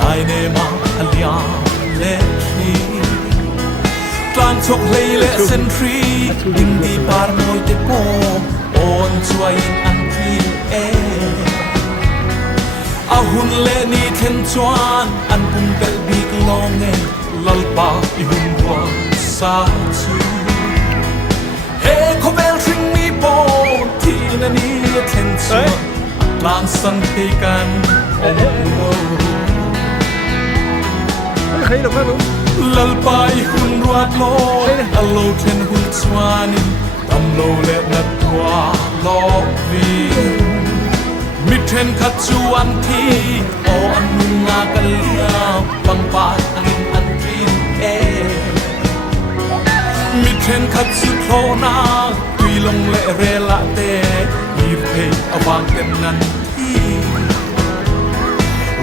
ลายเนมาอัลยาเลนีกลางชกเลยเลเซนทรีดิงดีปาร์มอยเตโปโอนช่วยอันทีอาหุ่นเลนีเทนจวนอันปุ่มเบลบีกลองเงลัลปาอิหุ่นวัวซาจูเฮโคเบลทริงมีโปที่นันนี่เทนจวนกลางสันติกันโอ้โหเคยหรอกครับผม ลัลปาอิหุ่นรัวโลอัลโลเทนหุ่นจวนตำโลเลนัดตัวโลวีมิเทรนขัดจวนที่โออันมุงงากันเลียบังปาอันอันทีนมิเทรนขัดสุดโคนาตุยลงเลเรละเตมีเพย์อวางกันนั้นที่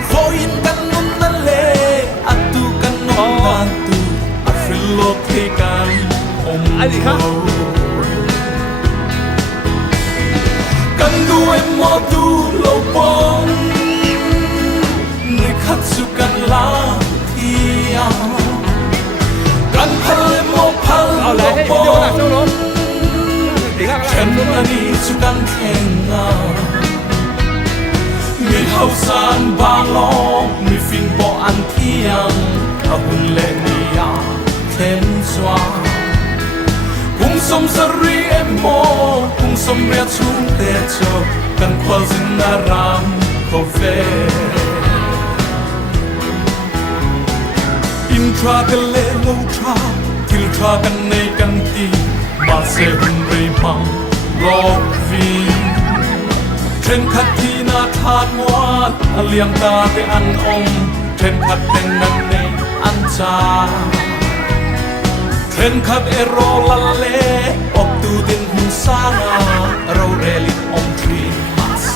โวยินกันนุนนั่นเลอัตุกันนนนันตุอัฟริโลเทกันอมโลกันด้วยมอดูโลปองในขัดสุกันลาทียากันพัลเลโมพัลโลปองฉันอันนี้สุกันแข่งงามีเฮาซานบางลองมีฟิงปออันเทียงอาบุญเลนียาเทนสวาพุงสมสรีเอโมพุงสมเรียชุนเตโชกันควาซินารามโคเฟอินทรากันเลโลทราทิลทรากันในกันตีมาเซหุนรีมังโลวีเทรนขัดที่นาทานวาดเลียงตาเตอันอมเทรนขัดเป็นนันในอันจาเทรนขัดเอโรลเลออกตูดินหุนซานาเราเรลินอมทรีมาเซ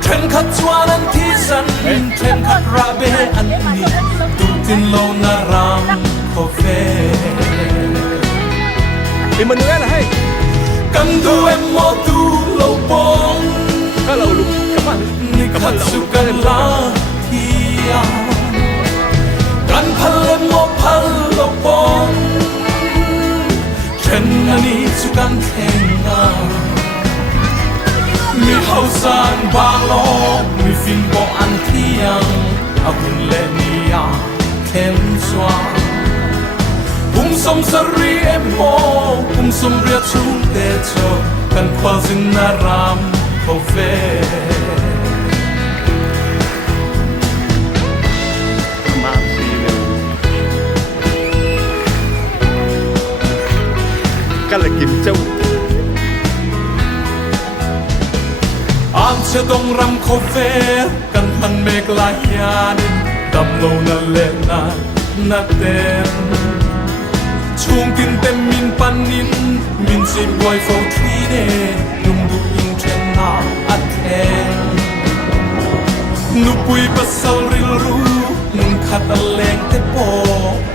เทรนขัดจวนอันที่สันเทรนขัดราเบอันนี้ตูดินโลนารามโคเฟเป็นมันเนื้อละให้กันด้วยมอดูโลปองก็เราลุกกับมันนี่ขัดสุกันลาทียากันพัลเลโมพัลโลปองฉันอันนี้สุกันแข่งงามีเฮาซานบางลองมีฟิงโบอันเทียงอาบุญเลนียาเข็นสวาพุงสมสรีเอโมพุงสมเรียชุนเตโชกันควาซินารามโคเฟมาซีหนึ่งกันละกิมเจ้าอามเชดงรำโคเฟกันมันเมกลายานินดำโลนาเลนานาเตนช่วงกินเต็มมินปันนินมินสิบไวโฟทรีเดนุ่มดูอิงเทรนนาอัดแทงนุปุยปัสสาวริลรูนุ่มขัดตะเลงเตโป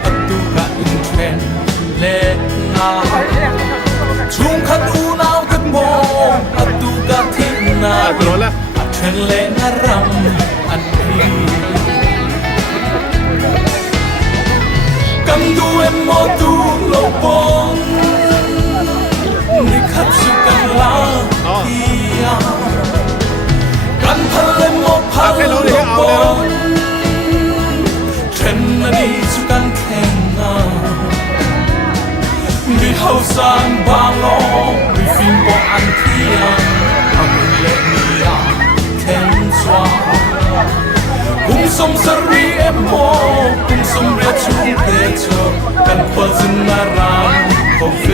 อัตุกะอิงเทรนเลนาช่วงขัดอูนาวกันโบอัตุกะทินาอัดเทรนเลนารำอันนี้กันด้วยมอดูโลปองนี่ขัดสุกันลาทียากันพัลเลโมพัลโลปองเทรนนันนี้สุกันแข่งงามีเฮาซานบางลองมีฟิงโบอันเทียงอาบุญเลนียาเทนสวาพุงสมสรีเอโมพุงสมเรียชุนเตโชกันควาซินนารามโคเฟ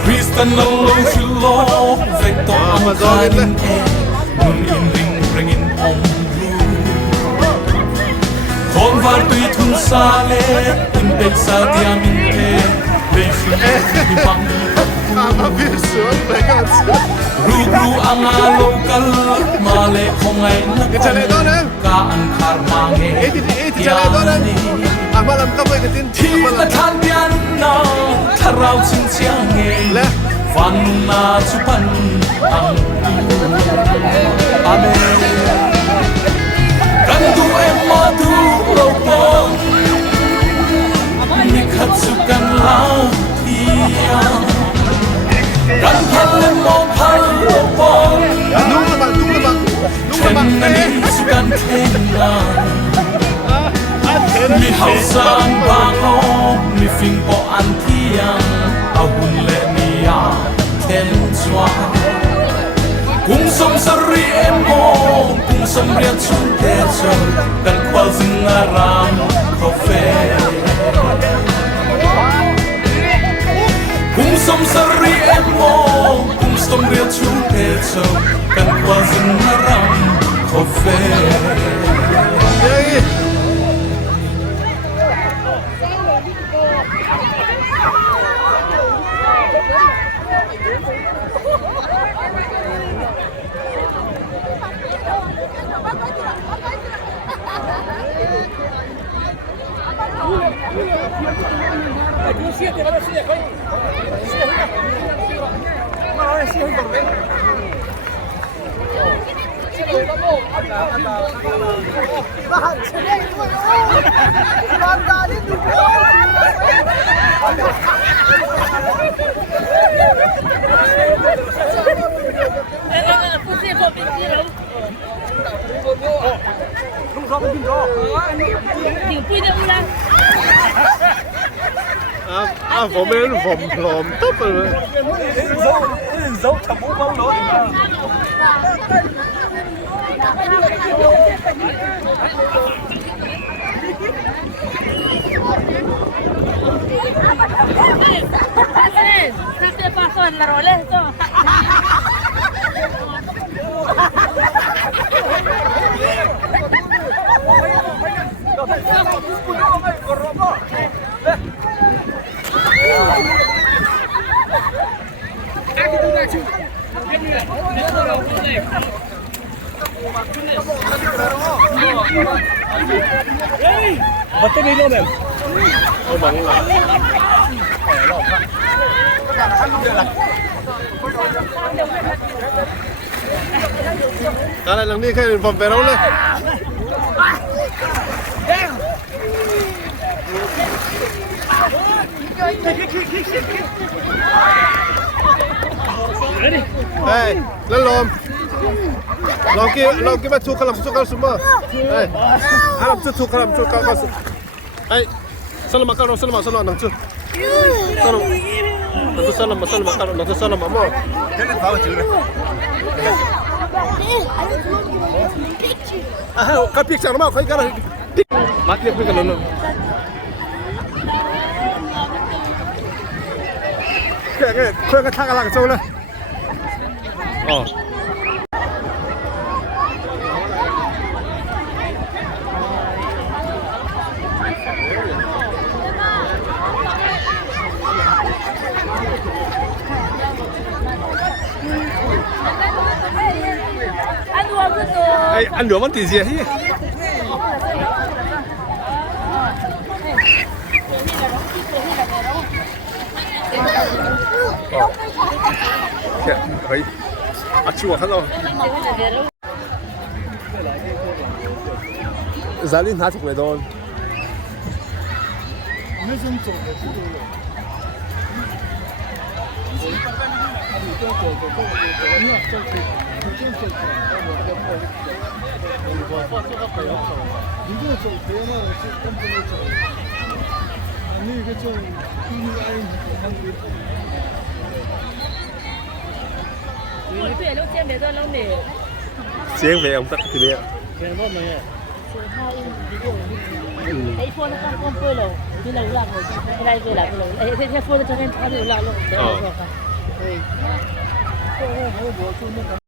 คริสตันนัลโลชิโลเวกโตอังคารินเอนุนอินริงเริงอินอมลูคนวาร์ตุยทุนซาเลอินเบกซาเดียมินเอเบฟินดิบังรูอังอาโลกัลมาเลคงไงนักกาอันคาร์มาเงยานีที่ตะคันยันนาถ้าเราชิงเชียงเงฟันนาชุปัน ang amen. Kan du emma du lopong nikhatsukan lang tiang. Kan panen mo pal lopong Kenani sukan kenang Mi hausan bangong Mi fingpo antiang Ahun le niya ten chuan Kung som sari emo Kung som riat chun te chon Kan kwal zing aram kofe Kung som sari emo Kung som riat chun te chon Kan kwal zing aram kofeผมไม่รู้ผมพร้อมตุ๊บเลย Este paso en la roleta. Basta may lomem. Oh, bang lang. Kala lang ni kayo yung pamperaw na. Hey, lalom. Lagi ba cukal semua? Hey, harap cukal. Hey, salam makan nang cu. Salam makan nang salam mama. Jangan bawa curi. Kau picture mau kau kan? Mati apa kalau no? Kau kan tak kalah kau lah. Oh. Ay, ăn lửa vẫn tỷ gì hết? Thấy, chua hết rồi. Giá lên 50 này thôi. Chiếc về ông tắt thì biết. Cái phone nó không phơi đâu, như là lạc rồi, cái này về lạc rồi, cái phone nó cho nên nó lạc rồi.